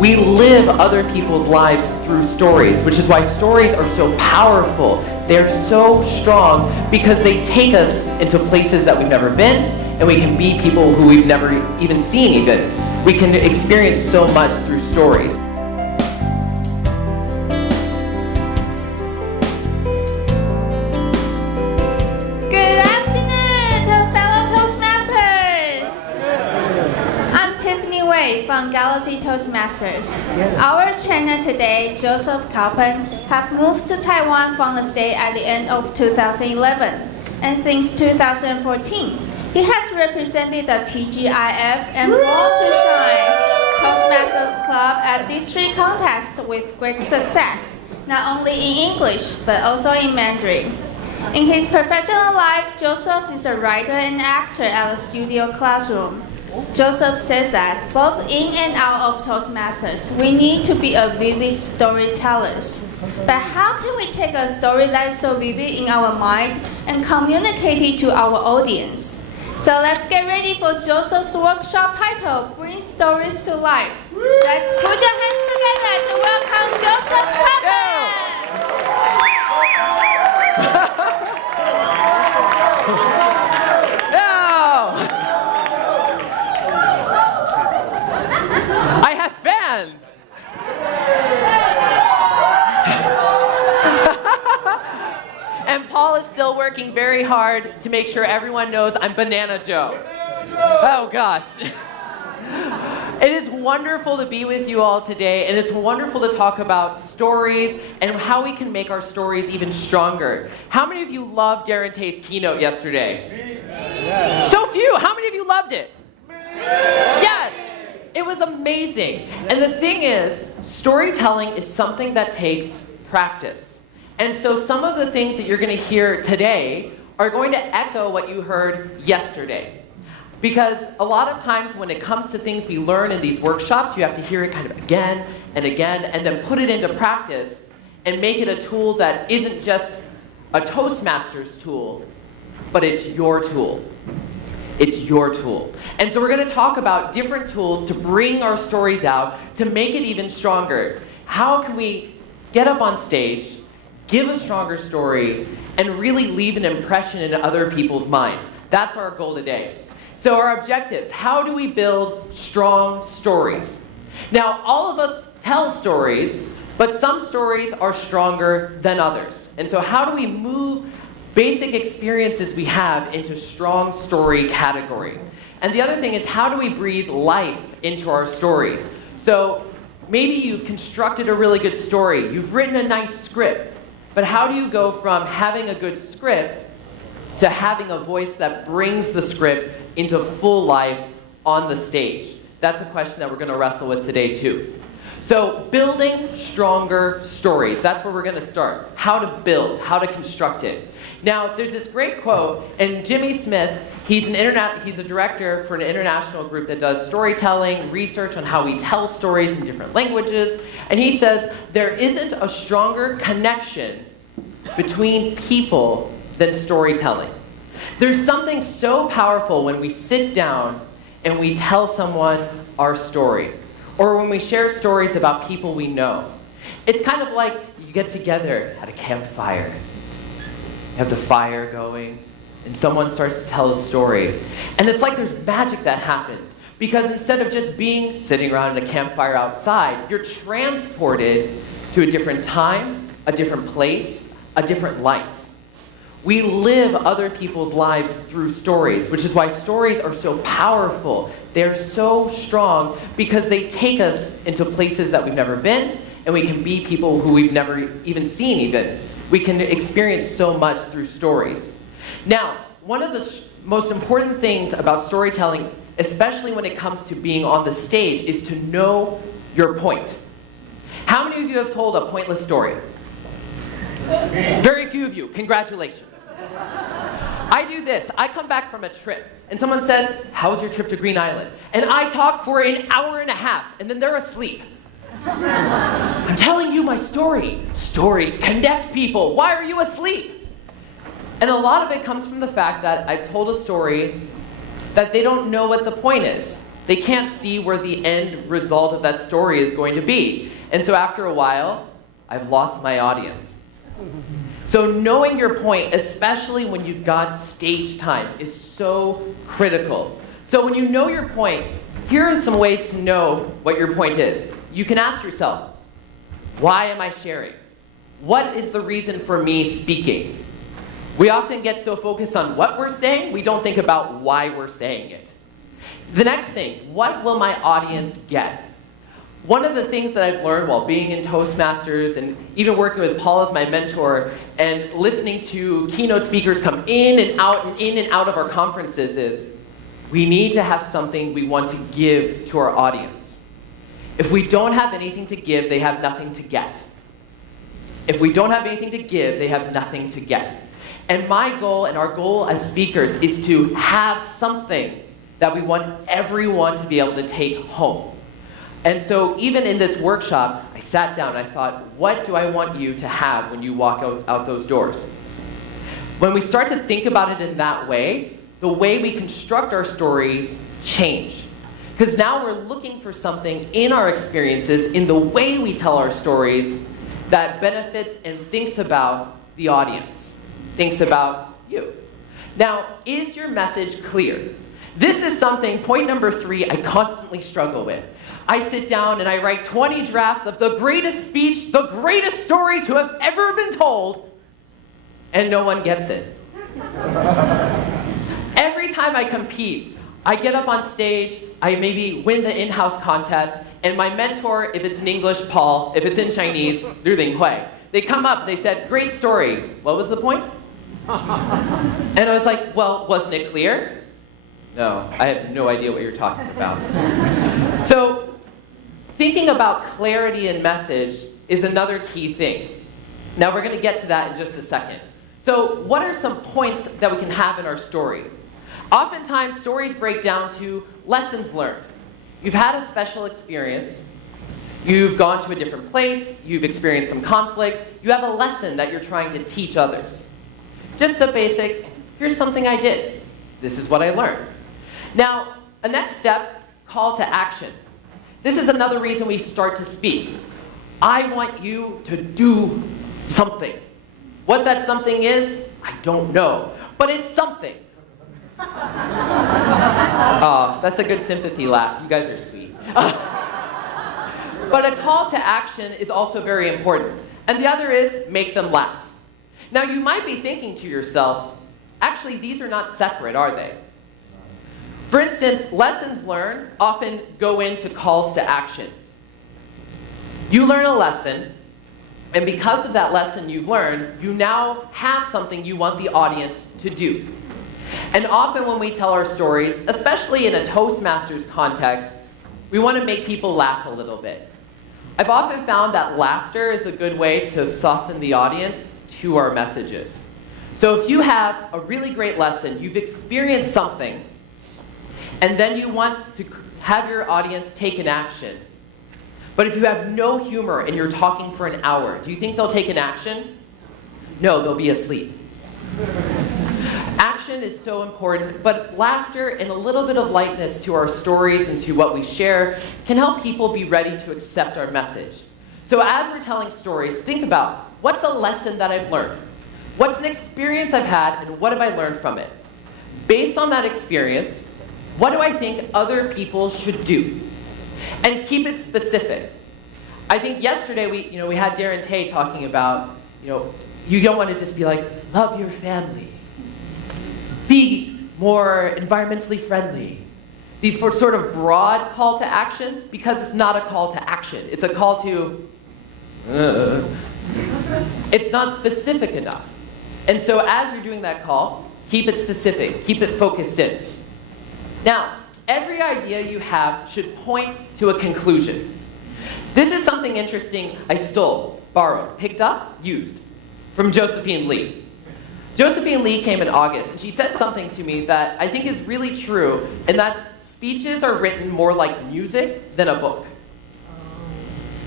We live other people's lives through stories, which is why stories are so powerful. They're so strong because they take us into places that we've never been, and we can be people who we've never even seen even. We can experience so much through stories. Good afternoon, fellow Toastmasters! I'm Tiffany Wei from Galaxy Toastmasters. Our trainer today, Joseph Calpin, have moved to Taiwan from the States at the end of 2011. And since 2014, he has represented the TGIF and Born to Shine Toastmasters Club at district contests with great success, not only in English, but also in Mandarin. In his professional life, Joseph is a writer and actor at a studio classroom. Joseph says that both in and out of Toastmasters, we need to be a vivid storytellers. But how can we take a story that is so vivid in our mind and communicate it to our audience? So let's get ready for Joseph's workshop title, Bring Stories to Life. Let's put your hands together to welcome Joseph Calpin. I have fans! And Paul is still working very hard to make sure everyone knows I'm Banana Joe. Oh gosh. It is wonderful to be with you all today, and it's wonderful to talk about stories and how we can make our stories even stronger. How many of you loved Darren Tay's keynote yesterday? So few. How many of you loved it? Yes. It was amazing. And the thing is, storytelling is something that takes practice. And so some of the things that you're going to hear today are going to echo what you heard yesterday. Because a lot of times when it comes to things we learn in these workshops, you have to hear it kind of again and again, and then put it into practice and make it a tool that isn't just a Toastmasters tool, but it's your tool. It's your tool. And so we're going to talk about different tools to bring our stories out, to make it even stronger. How can we get up on stage, give a stronger story, and really leave an impression in other people's minds? That's our goal today. So our objectives: how do we build strong stories? Now, all of us tell stories, but some stories are stronger than others. And so how do we move basic experiences we have into strong story category? And the other thing is, how do we breathe life into our stories? So maybe you've constructed a really good story, you've written a nice script, but how do you go from having a good script to having a voice that brings the script into full life on the stage? That's a question that we're going to wrestle with today too. So building stronger stories, that's where we're going to start. How to build, how to construct it. Now, there's this great quote, and Jimmy Smith, he's a director for an international group that does storytelling, research on how we tell stories in different languages, and he says, there isn't a stronger connection between people than storytelling. There's something so powerful when we sit down and we tell someone our story, or when we share stories about people we know. It's kind of like you get together at a campfire. You have the fire going, and someone starts to tell a story. And it's like there's magic that happens, because instead of just sitting around in a campfire outside, you're transported to a different time, a different place, a different life. We live other people's lives through stories, which is why stories are so powerful. They're so strong because they take us into places that we've never been, and we can be people who we've never even seen even. We can experience so much through stories. Now, one of the most important things about storytelling, especially when it comes to being on the stage, is to know your point. How many of you have told a pointless story? Very few of you. Congratulations. I do this. I come back from a trip, and someone says, "How was your trip to Green Island?" And I talk for an hour and a half, and then they're asleep. I'm telling you my story. Stories connect people. Why are you asleep? And a lot of it comes from the fact that I've told a story that they don't know what the point is. They can't see where the end result of that story is going to be. And so after a while, I've lost my audience. So knowing your point, especially when you've got stage time, is so critical. So when you know your point, here are some ways to know what your point is. You can ask yourself, why am I sharing? What is the reason for me speaking? We often get so focused on what we're saying, we don't think about why we're saying it. The next thing, what will my audience get? One of the things that I've learned while being in Toastmasters and even working with Paul as my mentor and listening to keynote speakers come in and out of our conferences is we need to have something we want to give to our audience. If we don't have anything to give, they have nothing to get. If we don't have anything to give, they have nothing to get. And my goal and our goal as speakers is to have something that we want everyone to be able to take home. And so even in this workshop, I sat down and I thought, what do I want you to have when you walk out those doors? When we start to think about it in that way, the way we construct our stories change. Because now we're looking for something in our experiences, in the way we tell our stories, that benefits and thinks about the audience, thinks about you. Now, is your message clear? This is something, point number 3, I constantly struggle with. I sit down and I write 20 drafts of the greatest speech, the greatest story to have ever been told, and no one gets it. Every time I compete, I get up on stage, I maybe win the in-house contest, and my mentor, if it's in English, Paul, if it's in Chinese, Liu Hui, they come up, they said, great story. What was the point? And I was like, well, wasn't it clear? No, I have no idea what you're talking about. So, thinking about clarity and message is another key thing. Now we're going to get to that in just a second. So, what are some points that we can have in our story? Oftentimes, stories break down to lessons learned. You've had a special experience, you've gone to a different place, you've experienced some conflict, you have a lesson that you're trying to teach others. Just a basic, here's something I did. This is what I learned. Now, a next step, call to action. This is another reason we start to speak. I want you to do something. What that something is, I don't know, but it's something. Oh, that's a good sympathy laugh. You guys are sweet. But a call to action is also very important. And the other is make them laugh. Now, you might be thinking to yourself, actually, these are not separate, are they? For instance, lessons learned often go into calls to action. You learn a lesson, and because of that lesson you've learned, you now have something you want the audience to do. And often when we tell our stories, especially in a Toastmasters context, we want to make people laugh a little bit. I've often found that laughter is a good way to soften the audience to our messages. So if you have a really great lesson, you've experienced something, and then you want to have your audience take an action. But if you have no humor and you're talking for an hour, do you think they'll take an action? No, they'll be asleep. Action is so important, but laughter and a little bit of lightness to our stories and to what we share can help people be ready to accept our message. So as we're telling stories, think about, what's a lesson that I've learned? What's an experience I've had, and what have I learned from it? Based on that experience, what do I think other people should do? And keep it specific. I think yesterday we had Darren Tay talking about, you don't want to just be like, love your family. Be more environmentally friendly. These sort of broad call to actions, because it's not a call to action. It's a call to, it's not specific enough. And so as you're doing that call, keep it specific, keep it focused in. Now, every idea you have should point to a conclusion. This is something interesting I stole, borrowed, picked up, used from Josephine Lee. Josephine Lee came in August, and she said something to me that I think is really true, and that's speeches are written more like music than a book.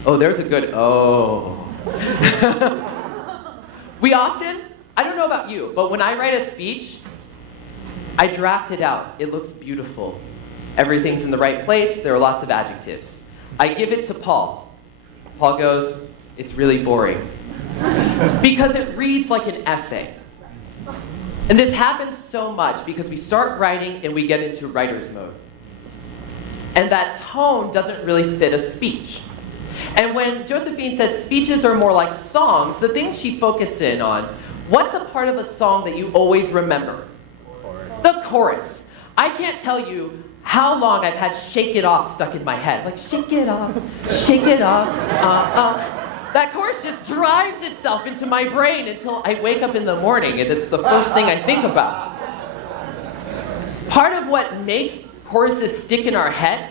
Oh, there's a good oh. We often, I don't know about you, but when I write a speech, I draft it out. It looks beautiful. Everything's in the right place. There are lots of adjectives. I give it to Paul. Paul goes, it's really boring. Because it reads like an essay. And this happens so much because we start writing and we get into writer's mode. And that tone doesn't really fit a speech. And when Josephine said speeches are more like songs, the things she focused in on, what's a part of a song that you always remember? The chorus. I can't tell you how long I've had Shake It Off stuck in my head. Like, shake it off, That chorus just drives itself into my brain until I wake up in the morning and it's the first thing I think about. Part of what makes choruses stick in our head,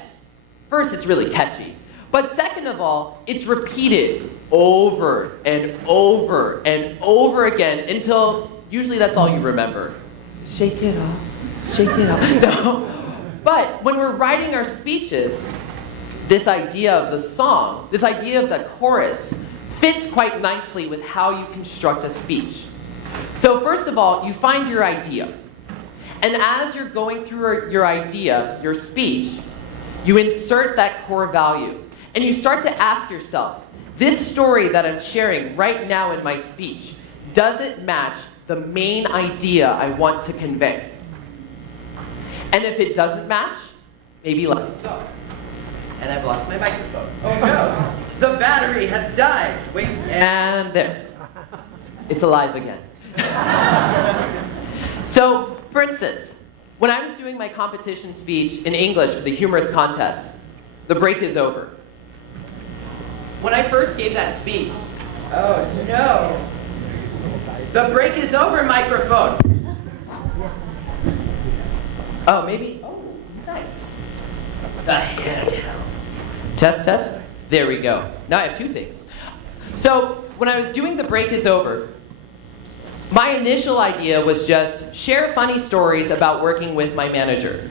first, it's really catchy. But second of all, it's repeated over and over and over again until usually that's all you remember. Shake it off, shake it off. No. But when we're writing our speeches, this idea of the song, this idea of the chorus, fits quite nicely with how you construct a speech. So first of all, you find your idea. And as you're going through your idea, your speech, you insert that core value. And you start to ask yourself, this story that I'm sharing right now in my speech, does it match the main idea I want to convey? And if it doesn't match, maybe let it go. And I've lost my microphone. Oh no, the battery has died. Wait, and there. It's alive again. So, for instance, when I was doing my competition speech in English for the humorous contest, the break is over. When I first gave that speech, oh no, the break is over, microphone. Oh, maybe, oh, nice. The handheld. Test, test. There we go. Now I have two things. So when I was doing the break is over, my initial idea was just share funny stories about working with my manager.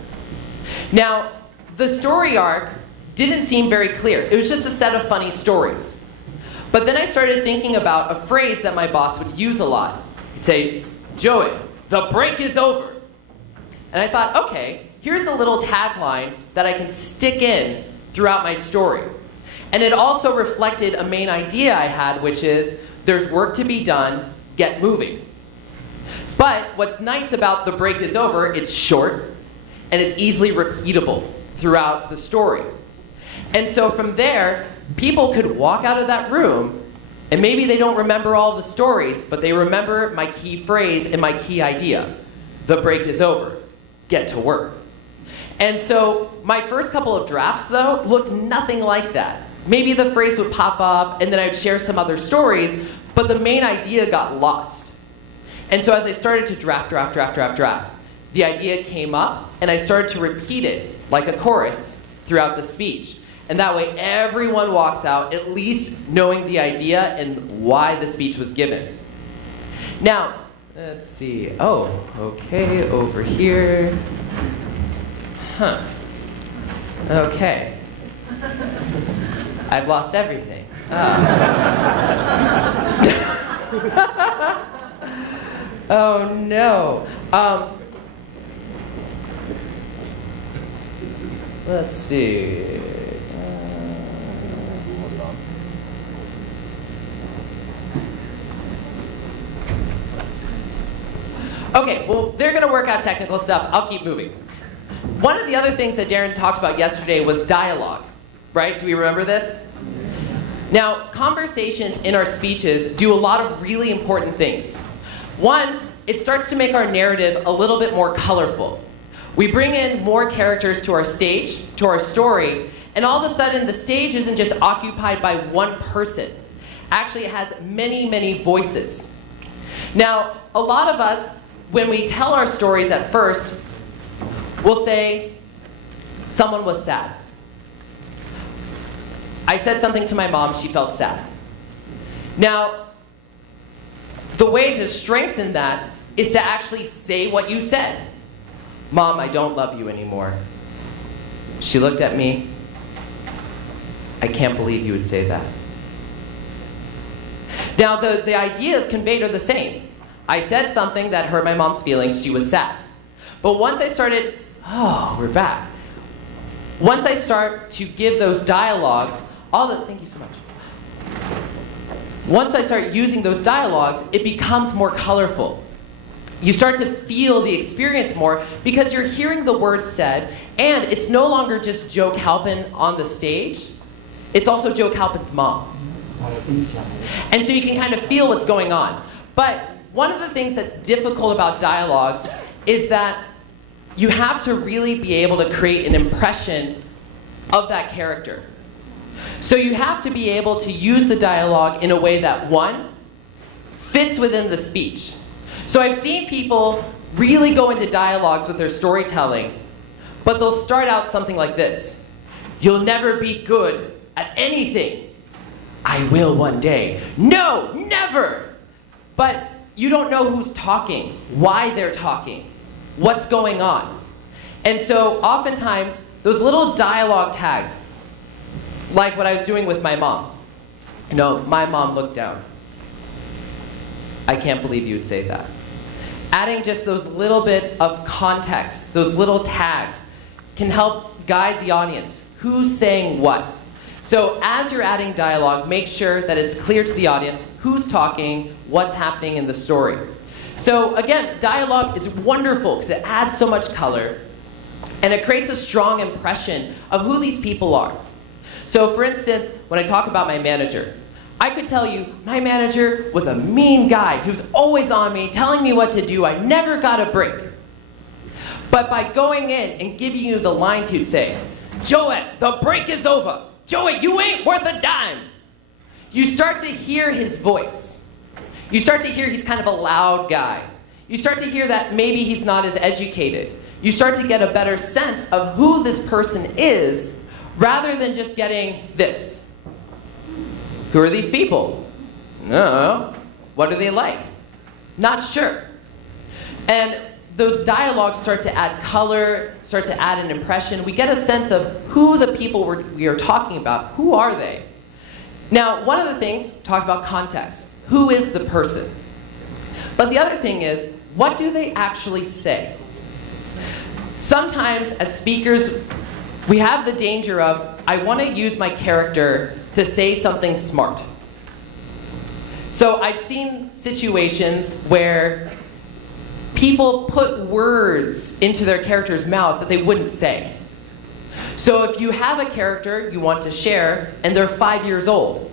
Now, the story arc didn't seem very clear. It was just a set of funny stories. But then I started thinking about a phrase that my boss would use a lot. He'd say, Joey, the break is over. And I thought, okay, here's a little tagline that I can stick in throughout my story. And it also reflected a main idea I had, which is, there's work to be done, get moving. But what's nice about the break is over, it's short, and it's easily repeatable throughout the story. And so from there, people could walk out of that room, and maybe they don't remember all the stories, but they remember my key phrase and my key idea. The break is over. Get to work. And so my first couple of drafts, though, looked nothing like that. Maybe the phrase would pop up, and then I'd share some other stories, but the main idea got lost. And so as I started to draft, the idea came up, and I started to repeat it like a chorus throughout the speech. And that way everyone walks out at least knowing the idea and why the speech was given. Now, let's see. Oh, okay, over here. Huh. Okay. I've lost everything. Oh no. Let's see. Okay, well, they're gonna work out technical stuff. I'll keep moving. One of the other things that Darren talked about yesterday was dialogue, right? Do we remember this? Now, conversations in our speeches do a lot of really important things. One, it starts to make our narrative a little bit more colorful. We bring in more characters to our stage, to our story, and all of a sudden the stage isn't just occupied by one person. Actually, it has many, many voices. Now, a lot of us, when we tell our stories at first, we'll say, someone was sad. I said something to my mom, she felt sad. Now, the way to strengthen that is to actually say what you said. Mom, I don't love you anymore. She looked at me. I can't believe you would say that. Now, the ideas conveyed are the same. I said something that hurt my mom's feelings, she was sad. But once I started, oh, we're back. once I start to give those dialogues, thank you so much. Once I start using those dialogues, it becomes more colorful. You start to feel the experience more because you're hearing the words said, and it's no longer just Joe Calpin on the stage, it's also Joe Calpin's mom. And so you can kind of feel what's going on. But one of the things that's difficult about dialogues is that you have to really be able to create an impression of that character. So you have to be able to use the dialogue in a way that, one, fits within the speech. So I've seen people really go into dialogues with their storytelling, but they'll start out something like this. You'll never be good at anything. I will one day. No, never! But you don't know who's talking, why they're talking, what's going on. And so oftentimes, those little dialogue tags, like what I was doing with my mom. My mom looked down. I can't believe you would say that. Adding just those little bit of context, those little tags, can help guide the audience. Who's saying what? So as you're adding dialogue, make sure that it's clear to the audience who's talking, what's happening in the story. So again, dialogue is wonderful because it adds so much color, and it creates a strong impression of who these people are. So for instance, when I talk about my manager, I could tell you my manager was a mean guy. He was always on me, telling me what to do. I never got a break. But by going in and giving you the lines, he'd say, Joette, the break is over. Joette, you ain't worth a dime. You start to hear his voice. You start to hear he's kind of a loud guy. You start to hear that maybe he's not as educated. You start to get a better sense of who this person is rather than just getting this. Who are these people? No. What are they like? Not sure. And those dialogues start to add color, start to add an impression. We get a sense of who the people we are talking about. Who are they? Now, one of the things, talk about context. Who is the person? But the other thing is, what do they actually say? Sometimes, as speakers, we have the danger of, I want to use my character to say something smart. So I've seen situations where people put words into their character's mouth that they wouldn't say. So if you have a character you want to share and they're 5 years old,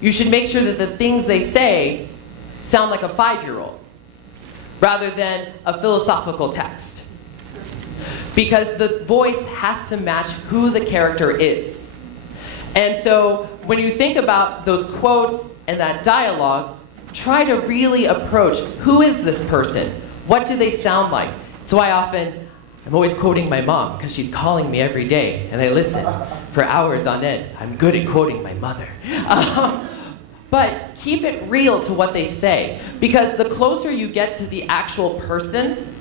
you should make sure that the things they say sound like a 5-year-old rather than a philosophical text. Because the voice has to match who the character is. And so when you think about those quotes and that dialogue, try to really approach who is this person? What do they sound like? So I'm always quoting my mom because she's calling me every day and I listen for hours on end. I'm good at quoting my mother. But keep it real to what they say, because the closer you get to the actual person,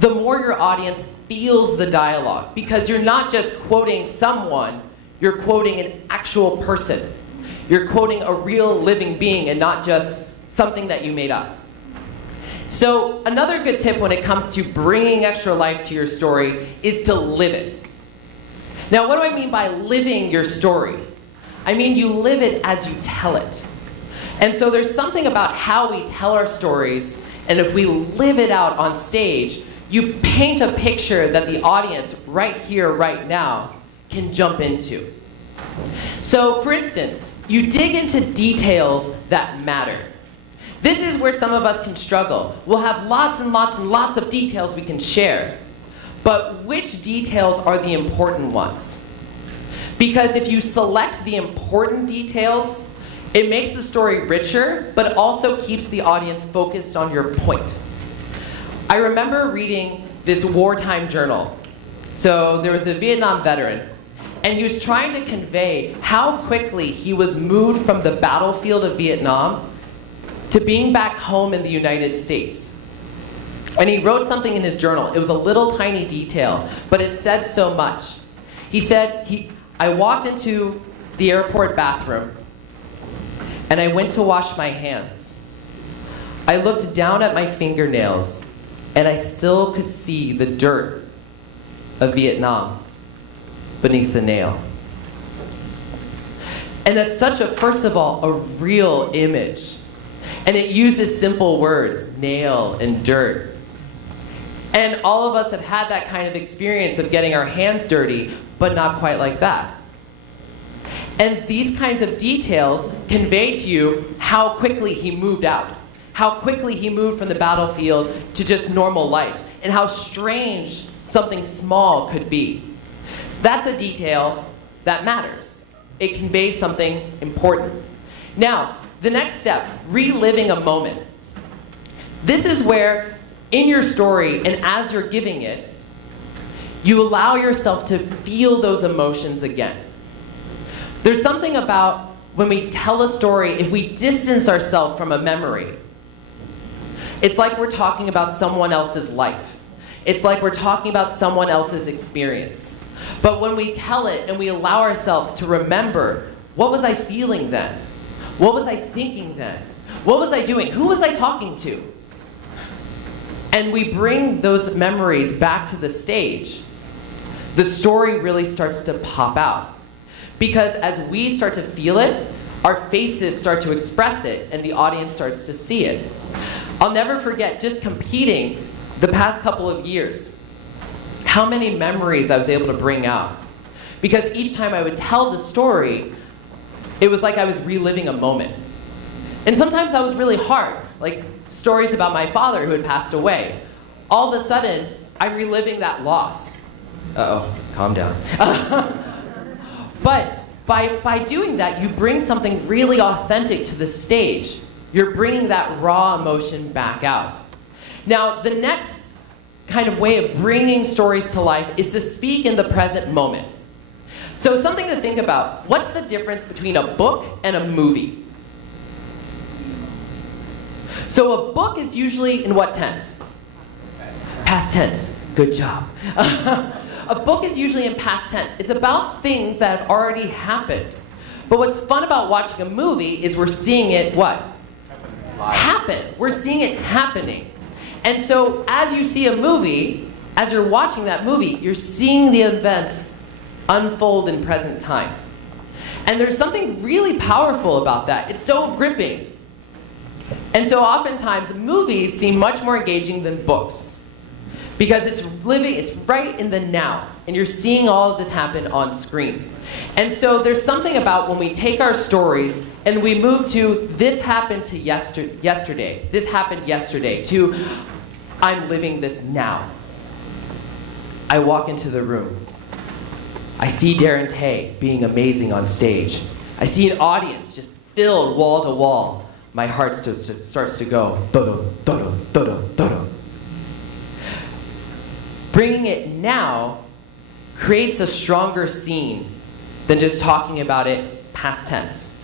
the more your audience feels the dialogue, because you're not just quoting someone, you're quoting an actual person. You're quoting a real living being and not just something that you made up. So another good tip when it comes to bringing extra life to your story is to live it. Now, what do I mean by living your story? I mean you live it as you tell it. And so there's something about how we tell our stories, and if we live it out on stage, you paint a picture that the audience right here, right now, can jump into. So for instance, you dig into details that matter. This is where some of us can struggle. We'll have lots and lots and lots of details we can share. But which details are the important ones? Because if you select the important details, it makes the story richer, but also keeps the audience focused on your point. I remember reading this wartime journal. So there was a Vietnam veteran, and he was trying to convey how quickly he was moved from the battlefield of Vietnam to being back home in the United States. And he wrote something in his journal. It was a little tiny detail, but it said so much. He said, I walked into the airport bathroom, and I went to wash my hands. I looked down at my fingernails, and I still could see the dirt of Vietnam. beneath the nail. And that's such a, first of all, a real image. And it uses simple words, nail and dirt. And all of us have had that kind of experience of getting our hands dirty, but not quite like that. And these kinds of details convey to you how quickly he moved out, how quickly he moved from the battlefield to just normal life, and how strange something small could be. So that's a detail that matters. It conveys something important. Now, the next step, reliving a moment. This is where, in your story, and as you're giving it, you allow yourself to feel those emotions again. There's something about when we tell a story, if we distance ourselves from a memory, it's like we're talking about someone else's life. It's like we're talking about someone else's experience. But when we tell it and we allow ourselves to remember, what was I feeling then? What was I thinking then? What was I doing? Who was I talking to? And we bring those memories back to the stage, the story really starts to pop out. Because as we start to feel it, our faces start to express it, and the audience starts to see it. I'll never forget just competing the past couple of years, how many memories I was able to bring out. Because each time I would tell the story, it was like I was reliving a moment. And sometimes that was really hard, like stories about my father who had passed away. All of a sudden, I'm reliving that loss. Uh-oh, calm down. But by doing that, you bring something really authentic to the stage. You're bringing that raw emotion back out. Now, the next kind of way of bringing stories to life is to speak in the present moment. So something to think about, what's the difference between a book and a movie? So a book is usually in what tense? Past tense. Good job. A book is usually in past tense. It's about things that have already happened. But what's fun about watching a movie is we're seeing it, what? Happen. We're seeing it happening. And so as you see a movie, as you're watching that movie, you're seeing the events unfold in present time. And there's something really powerful about that. It's so gripping. And so oftentimes movies seem much more engaging than books. Because it's right in the now, and you're seeing all of this happen on screen. And so there's something about when we take our stories and we move to this happened to yesterday, this happened yesterday, to I'm living this now. I walk into the room. I see Darren Tay being amazing on stage. I see an audience just filled wall to wall. My heart starts to go, do-do, do-do, do-do, do-do. Bringing it now creates a stronger scene than just talking about it past tense,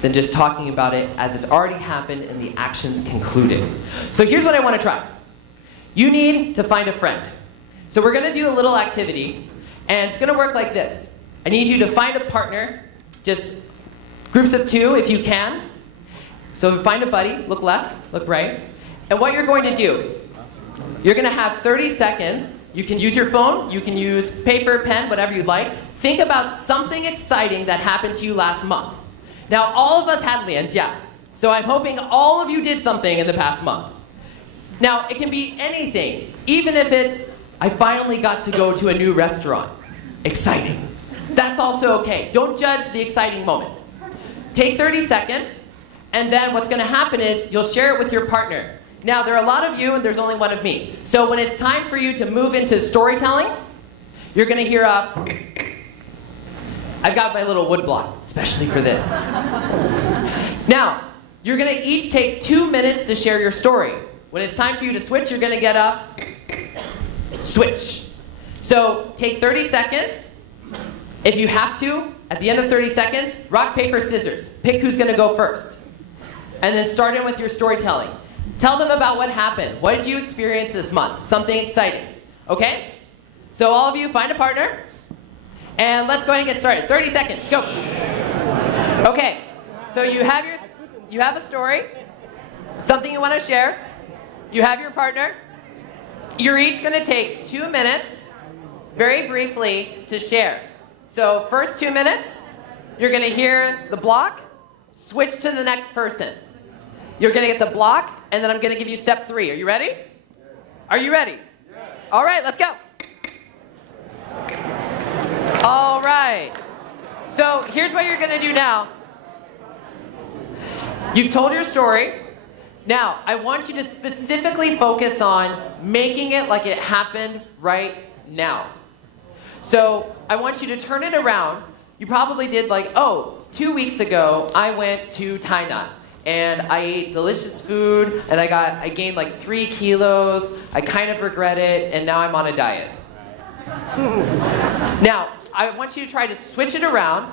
than just talking about it as it's already happened and the action's concluded. So here's what I want to try. You need to find a friend. So we're going to do a little activity, and it's going to work like this. I need you to find a partner, just groups of 2 if you can. So find a buddy, look left, look right. And what you're going to do, you're going to have 30 seconds. You can use your phone, you can use paper, pen, whatever you'd like. Think about something exciting that happened to you last month. Now, all of us had land, yeah. So I'm hoping all of you did something in the past month. Now, it can be anything, even if it's, I finally got to go to a new restaurant. Exciting. That's also okay. Don't judge the exciting moment. Take 30 seconds, and then what's going to happen is you'll share it with your partner. Now, there are a lot of you, and there's only one of me. So when it's time for you to move into storytelling, you're going to hear a... I've got my little wood block, especially for this. Now, you're going to each take 2 minutes to share your story. When it's time for you to switch, you're going to get up, switch. So take 30 seconds. If you have to, at the end of 30 seconds, rock, paper, scissors. Pick who's going to go first. And then start in with your storytelling. Tell them about what happened. What did you experience this month? Something exciting. Okay? So all of you, find a partner. And let's go ahead and get started. 30 seconds, go. Okay, so you have a story, something you want to share. You have your partner. You're each going to take 2 minutes very briefly to share. So first 2 minutes, you're gonna hear the block, switch to the next person. You're gonna get the block, and then I'm gonna give you step 3. Are you ready? Are you ready? All right, let's go. All right. So here's what you're gonna do now. You've told your story. Now, I want you to specifically focus on making it like it happened right now. So I want you to turn it around. You probably did like, 2 weeks ago, I went to Tainan. And I ate delicious food, and I gained like 3 kilos. I kind of regret it, and now I'm on a diet. Now, I want you to try to switch it around.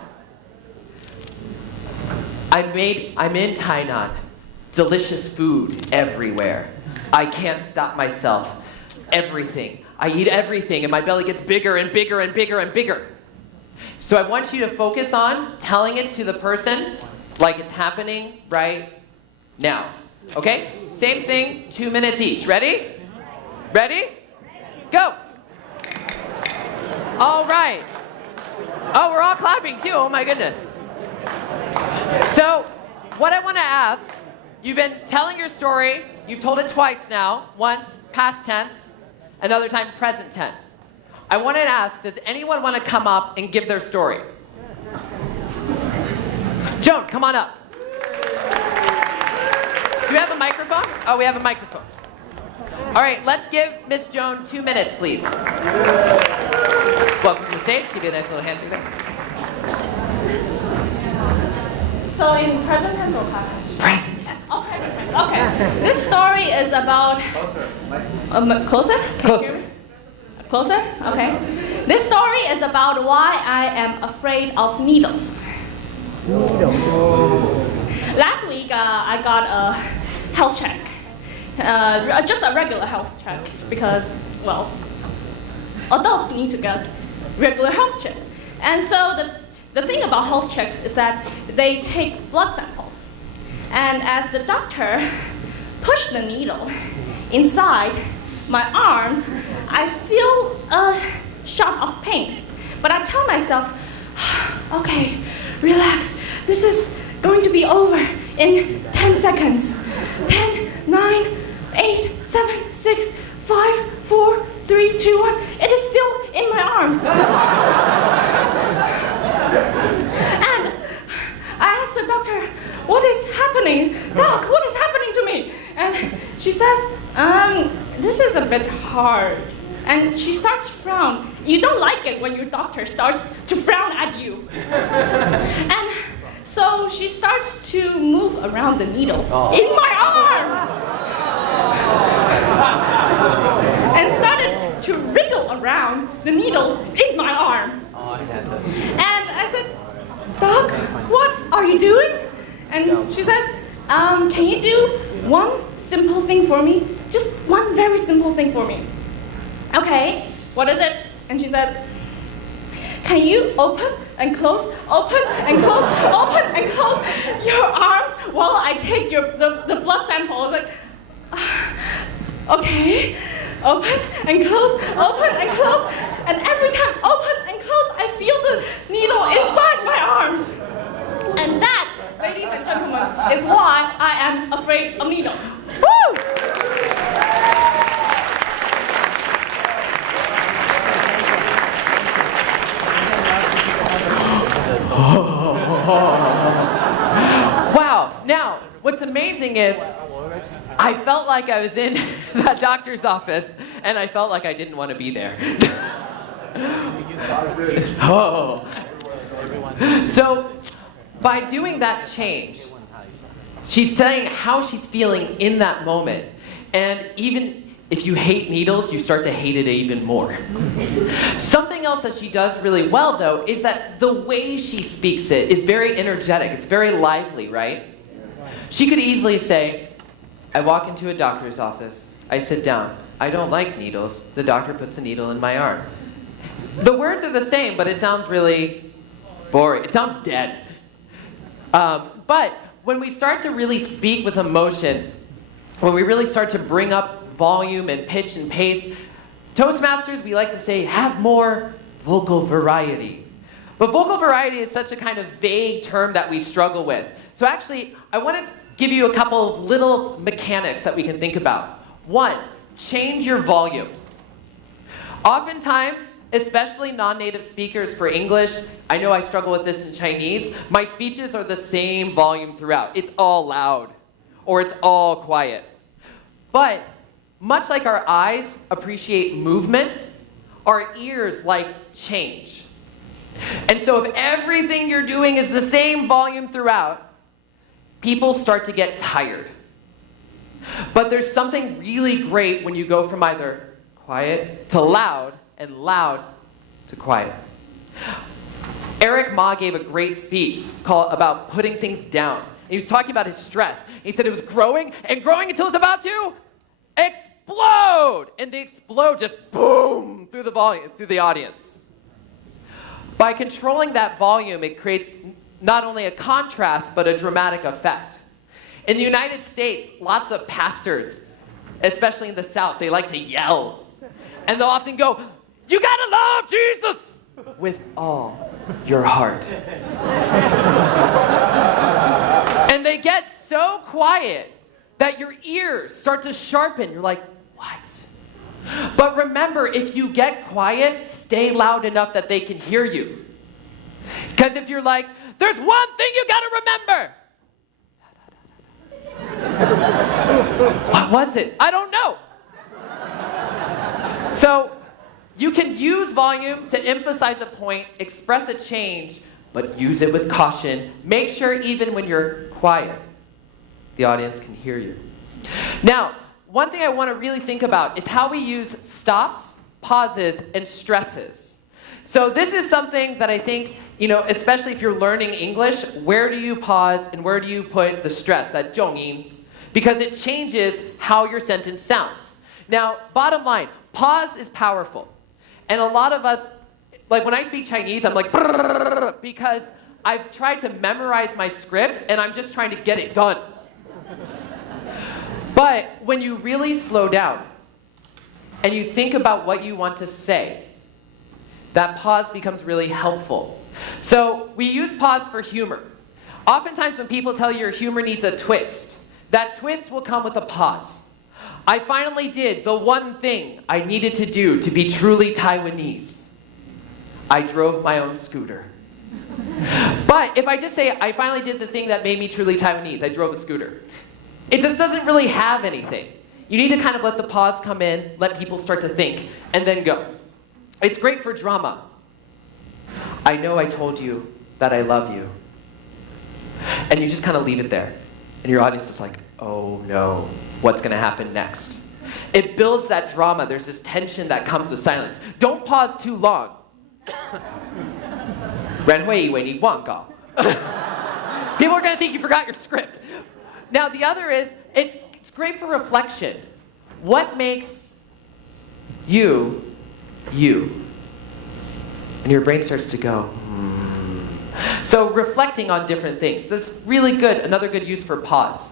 I'm in Tainan. Delicious food everywhere. I can't stop myself. Everything. I eat everything, and my belly gets bigger and bigger and bigger and bigger. So I want you to focus on telling it to the person like it's happening right now. Okay? Same thing, 2 minutes each. Ready? Ready? Go! All right. Oh, we're all clapping too. Oh my goodness. So, what I want to ask, you've been telling your story. You've told it twice now. Once past tense, another time present tense. I want to ask, does anyone want to come up and give their story? Joan, come on up. Do you have a microphone? Oh, we have a microphone. All right, let's give Miss Joan 2 minutes, please. Welcome to the stage. Give you a nice little handshake there. So in present tense or past tense? Present tense. Oh, present tense. Okay. This story is about... Closer? Can you Closer. hear me? Closer? Okay. This story is about why I am afraid of needles. Last week, I got a health check. Just a regular health check because, well, adults need to get regular health checks. And so the thing about health checks is that they take blood samples. And as the doctor pushed the needle inside my arms, I feel a shot of pain. But I tell myself, okay, relax. This is going to be over in 10 seconds. 10, 9, 8, 7, 6, 5, 4, 3, 2, 1. It is still in my arms. And I asked the doctor, what is happening? Doc, what is happening to me? And she says, this is a bit hard. And she starts to frown. You don't like it when your doctor starts to frown at you. And so she starts to move around the needle in my arm. And started to wriggle around the needle in my arm. And I said, Doc, what are you doing? And she says, can you do one simple thing for me? Just one very simple thing for me. Okay, what is it? And she said, can you open and close your arms while I take the blood sample? I was like, okay, open and close. And every time open and close, I feel the needle inside my arms. And that, ladies and gentlemen, is why I am afraid of needles. Woo! Wow. Now, what's amazing is I felt like I was in that doctor's office, and I felt like I didn't want to be there. Oh. So, by doing that change, she's telling how she's feeling in that moment. And even if you hate needles, you start to hate it even more. Something else that she does really well, though, is that the way she speaks it is very energetic. It's very lively, right? She could easily say, I walk into a doctor's office. I sit down. I don't like needles. The doctor puts a needle in my arm. The words are the same, but it sounds really boring. It sounds dead. But when we start to really speak with emotion, when we really start to bring up volume and pitch and pace, Toastmasters, we like to say, have more vocal variety. But vocal variety is such a kind of vague term that we struggle with. So actually, I wanted to give you a couple of little mechanics that we can think about. One, change your volume. Oftentimes, especially non-native speakers for English, I know I struggle with this in Chinese, my speeches are the same volume throughout. It's all loud, or it's all quiet. But much like our eyes appreciate movement, our ears like change. And so if everything you're doing is the same volume throughout, people start to get tired. But there's something really great when you go from either quiet to loud and loud to quiet. Eric Ma gave a great speech about putting things down. He was talking about his stress. He said it was growing and growing until it's about to explode. And the explode just boom through the audience. By controlling that volume, it creates not only a contrast, but a dramatic effect. In the United States, lots of pastors, especially in the South, they like to yell. And they'll often go, "You gotta love Jesus with all your heart." And they get so quiet that your ears start to sharpen. You're like, what? But remember, if you get quiet, stay loud enough that they can hear you. Because if you're like, "There's one thing you gotta remember." What was it? I don't know. So you can use volume to emphasize a point, express a change, but use it with caution. Make sure even when you're quiet, the audience can hear you. Now, one thing I want to really think about is how we use stops, pauses, and stresses. So this is something that I think, especially if you're learning English, where do you pause and where do you put the stress, that 重音? Because it changes how your sentence sounds. Now, bottom line, pause is powerful. And a lot of us, like when I speak Chinese, I'm like, brrr, because I've tried to memorize my script and I'm just trying to get it done. But when you really slow down and you think about what you want to say, that pause becomes really helpful. So we use pause for humor. Oftentimes when people tell you your humor needs a twist, that twist will come with a pause. I finally did the one thing I needed to do to be truly Taiwanese. I drove my own scooter. But if I just say, I finally did the thing that made me truly Taiwanese, I drove a scooter, it just doesn't really have anything. You need to kind of let the pause come in, let people start to think, and then go. It's great for drama. I know I told you that I love you. And you just kind of leave it there. And your audience is like, oh no, what's going to happen next? It builds that drama. There's this tension that comes with silence. Don't pause too long. 人会以为你忘稿. People are going to think you forgot your script. Now the other is, it's great for reflection. What makes you, you? And your brain starts to go, So reflecting on different things. That's really good, another good use for pause.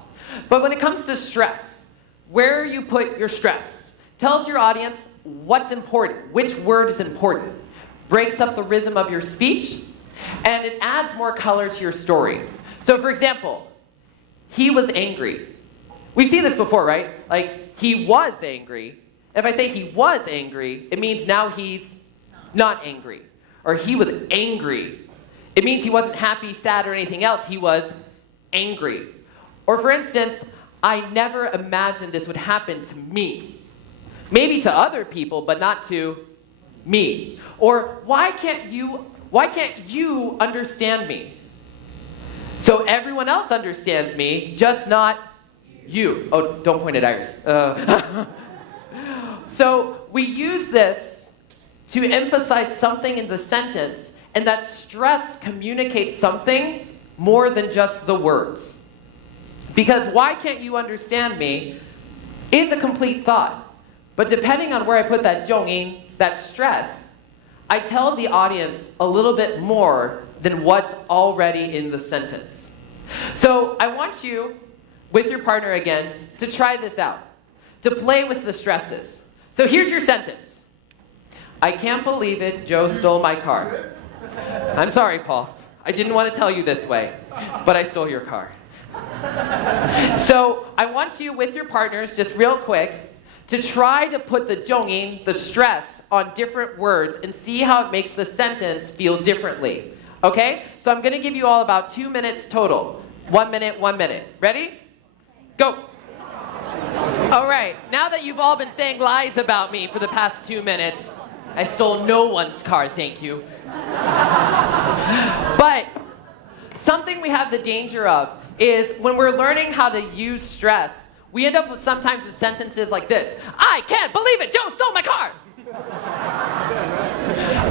But when it comes to stress, where you put your stress tells your audience what's important, which word is important, breaks up the rhythm of your speech, and it adds more color to your story. So for example, he was angry. We've seen this before, right? Like, he was angry. If I say he was angry, it means now he's not angry. Or he was angry. It means he wasn't happy, sad, or anything else. He was angry. Or for instance, I never imagined this would happen to me. Maybe to other people, but not to me. Or why can't you understand me? So everyone else understands me, just not you. Oh, don't point at Iris. So we use this to emphasize something in the sentence, and that stress communicates something more than just the words. Because why can't you understand me is a complete thought. But depending on where I put that 重音, that stress, I tell the audience a little bit more than what's already in the sentence. So I want you, with your partner again, to try this out, to play with the stresses. So here's your sentence. I can't believe it, Joe stole my car. I'm sorry, Paul. I didn't want to tell you this way, but I stole your car. So I want you, with your partners, just real quick, to try to put the zhongyin, the stress, on different words and see how it makes the sentence feel differently. Okay? So I'm going to give you all about 2 minutes total. 1 minute, 1 minute. Ready? Go. All right. Now that you've all been saying lies about me for the past 2 minutes, I stole no one's car, thank you. But something we have the danger of is when we're learning how to use stress, we end up with sometimes with sentences like this. I can't believe it, Joe stole my car.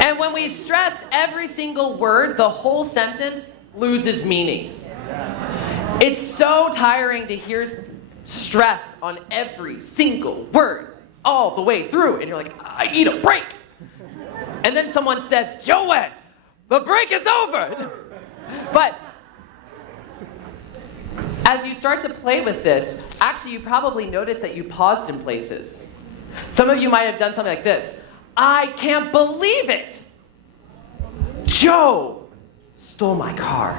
And when we stress every single word, the whole sentence loses meaning. It's so tiring to hear stress on every single word all the way through. And you're like, I need a break. And then someone says, Joey, the break is over. But as you start to play with this, actually you probably notice that you paused in places. Some of you might have done something like this. I can't believe it. Joe stole my car.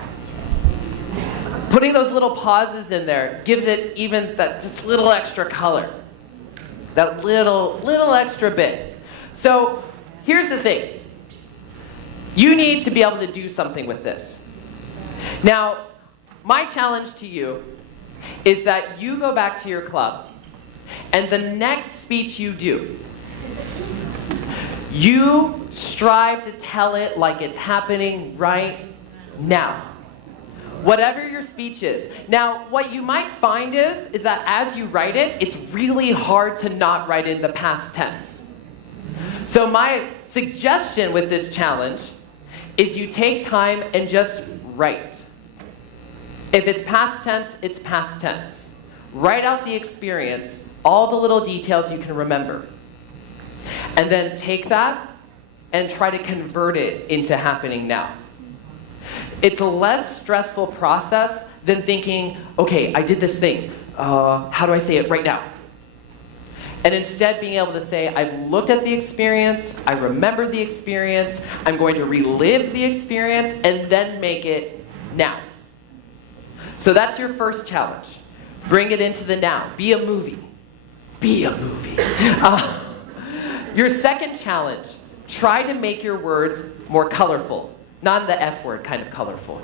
Putting those little pauses in there gives it even that just little extra color. That little extra bit. So here's the thing. You need to be able to do something with this. Now, my challenge to you is that you go back to your club and the next speech you do, you strive to tell it like it's happening right now. Whatever your speech is. Now, what you might find is that as you write it, it's really hard to not write in the past tense. So my suggestion with this challenge is you take time and just write. If it's past tense, it's past tense. Write out the experience, all the little details you can remember. And then take that and try to convert it into happening now. It's a less stressful process than thinking, okay, I did this thing. How do I say it right now? And instead being able to say, I've looked at the experience, I remember the experience, I'm going to relive the experience, and then make it now. So that's your first challenge. Bring it into the now. Be a movie. Be a movie. Your second challenge, try to make your words more colorful. Not the F word kind of colorful.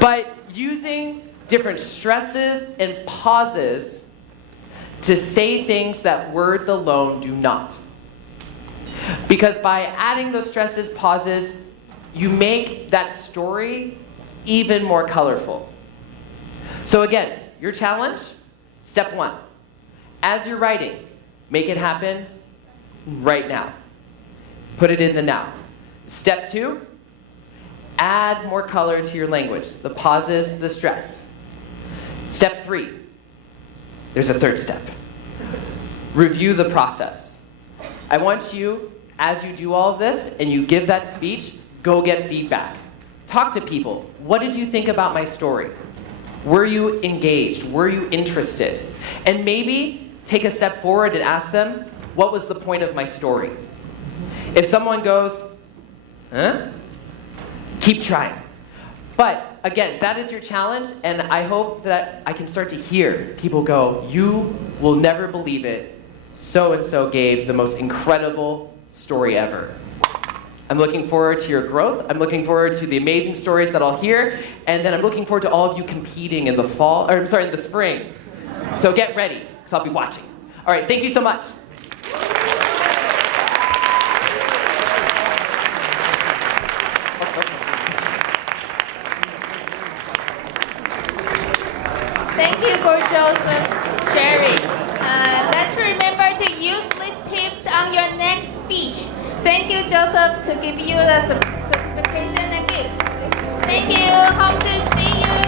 But using different stresses and pauses to say things that words alone do not. Because by adding those stresses, pauses, you make that story even more colorful. So again, your challenge, step 1. As you're writing, make it happen right now. Put it in the now. Step 2, add more color to your language. The pauses, the stress. Step 3, there's a third step. Review the process. I want you, as you do all of this and you give that speech, go get feedback. Talk to people. What did you think about my story? Were you engaged? Were you interested? And maybe take a step forward and ask them, what was the point of my story? If someone goes, huh? Keep trying. But again, that is your challenge, and I hope that I can start to hear people go, you will never believe it. So-and-so gave the most incredible story ever. I'm looking forward to your growth. I'm looking forward to the amazing stories that I'll hear, and then I'm looking forward to all of you competing in the fall, or I'm sorry, in the spring. So get ready, because I'll be watching. All right, thank you so much. Thank you for Joseph's sharing. Let's remember to use these tips on your next speech. Thank you, Joseph, to give you the certification and gift. Thank you. Hope to see you